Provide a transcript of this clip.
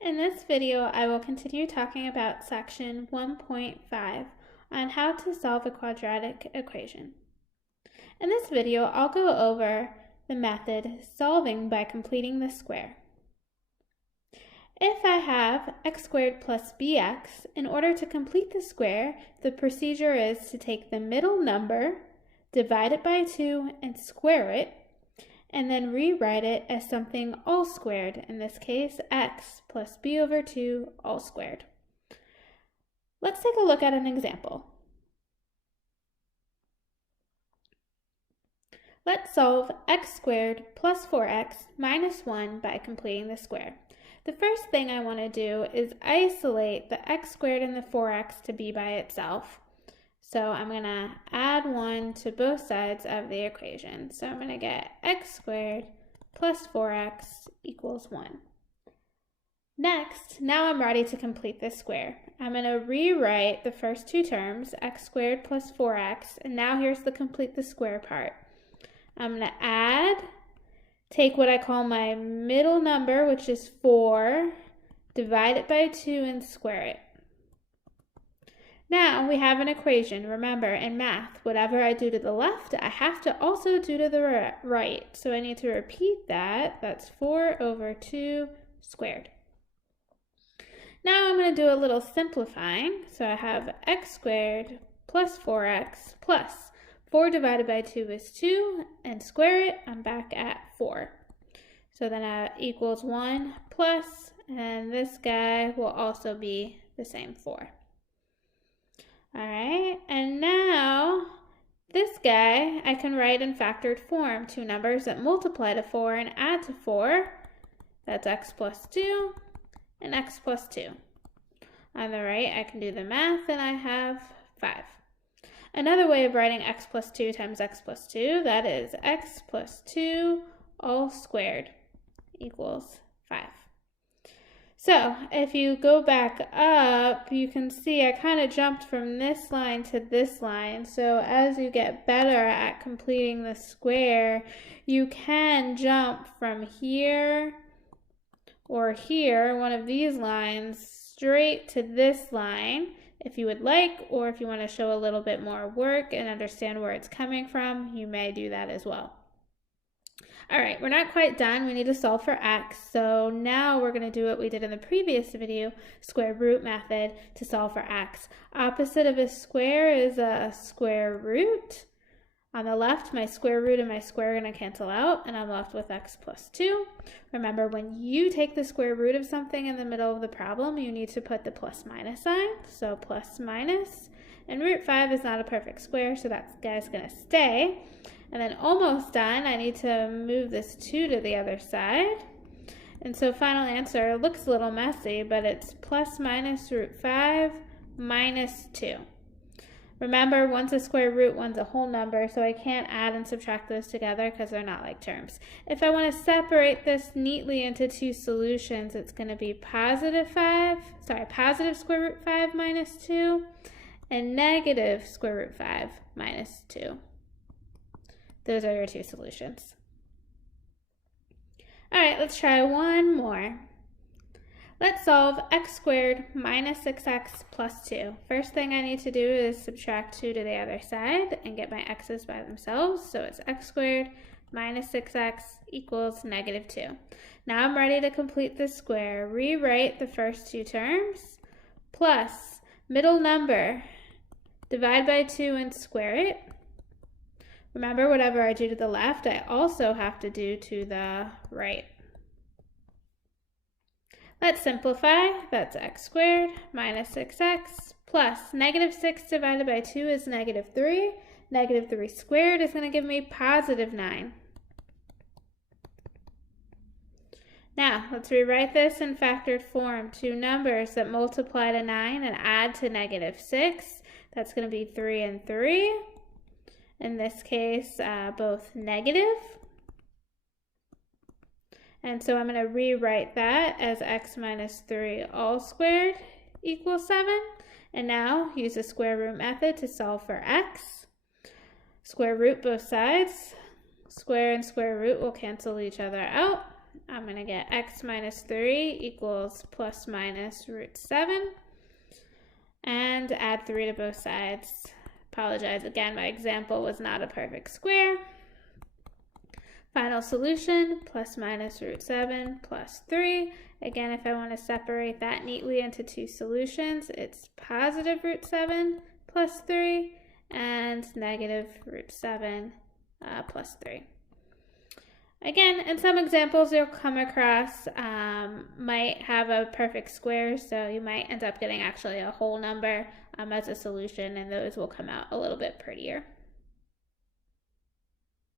In this video, I will continue talking about section 1.5 on how to solve a quadratic equation. In this video, I'll go over the method solving by completing the square. If I have x squared plus bx, in order to complete the square, the procedure is to take the middle number, divide it by 2, and square it, and then rewrite it as something all squared, in this case x plus b over 2 all squared. Let's take a look at an example. Let's solve x squared plus 4x minus 1 by completing the square. The first thing I want to do is isolate the x squared and the 4x to be by itself. So I'm going to add 1 to both sides of the equation. So I'm going to get x squared plus 4x equals 1. Next, now I'm ready to complete this square. I'm going to rewrite the first two terms, x squared plus 4x, and now here's the complete the square part. I'm going to add, take what I call my middle number, which is 4, divide it by 2, and square it. Now we have an equation. Remember, in math, whatever I do to the left, I have to also do to the right. So I need to repeat that. That's 4 over 2 squared. Now I'm going to do a little simplifying. So I have x squared plus 4x plus 4 divided by 2 is 2, and square it, I'm back at 4. So then that equals 1 plus, and this guy will also be the same 4. All right, and now this guy I can write in factored form, two numbers that multiply to 4 and add to 4. That's x plus 2 and x plus 2. On the right, I can do the math, and I have 5. Another way of writing x plus 2 times x plus 2, that is x plus 2 all squared equals 5. So if you go back up, you can see I kind of jumped from this line to this line. So as you get better at completing the square, you can jump from here or here, one of these lines, straight to this line if you would like, or if you want to show a little bit more work and understand where it's coming from, you may do that as well. All right, we're not quite done. We need to solve for x. So now we're going to do what we did in the previous video, square root method to solve for x. Opposite of a square is a square root. On the left, my square root and my square are going to cancel out, and I'm left with x plus 2. Remember, when you take the square root of something in the middle of the problem, you need to put the plus minus sign. So plus minus, and root 5 is not a perfect square, so that guy's going to stay. And then almost done, I need to move this 2 to the other side. And so final answer looks a little messy, but it's plus minus root 5 minus 2. Remember, one's a square root, one's a whole number, so I can't add and subtract those together because they're not like terms. If I want to separate this neatly into two solutions, it's going to be positive square root 5 minus 2 and negative square root 5 minus 2. Those are your two solutions. All right, let's try one more. Let's solve x squared minus 6x plus 2. First thing I need to do is subtract 2 to the other side and get my x's by themselves. So it's x squared minus 6x equals negative 2. Now I'm ready to complete the square. Rewrite the first two terms plus middle number, divide by 2 and square it. Remember, whatever I do to the left, I also have to do to the right. Let's simplify. That's x squared minus 6x plus negative 6 divided by 2 is negative 3. Negative 3 squared is going to give me positive 9. Now, let's rewrite this in factored form. Two numbers that multiply to 9 and add to negative 6. That's going to be 3 and 3. In this case, both negative. And so I'm going to rewrite that as x minus 3 all squared equals 7. And now use the square root method to solve for x. Square root both sides. Square and square root will cancel each other out. I'm going to get x minus 3 equals plus minus root 7. And add 3 to both sides. Apologize again, my example was not a perfect square. Final solution, plus minus root 7 plus 3. Again, if I want to separate that neatly into two solutions, it's positive root 7 plus 3 and negative root 7 plus 3. Again, in some examples you'll come across might have a perfect square, so you might end up getting actually a whole number as a solution, and those will come out a little bit prettier.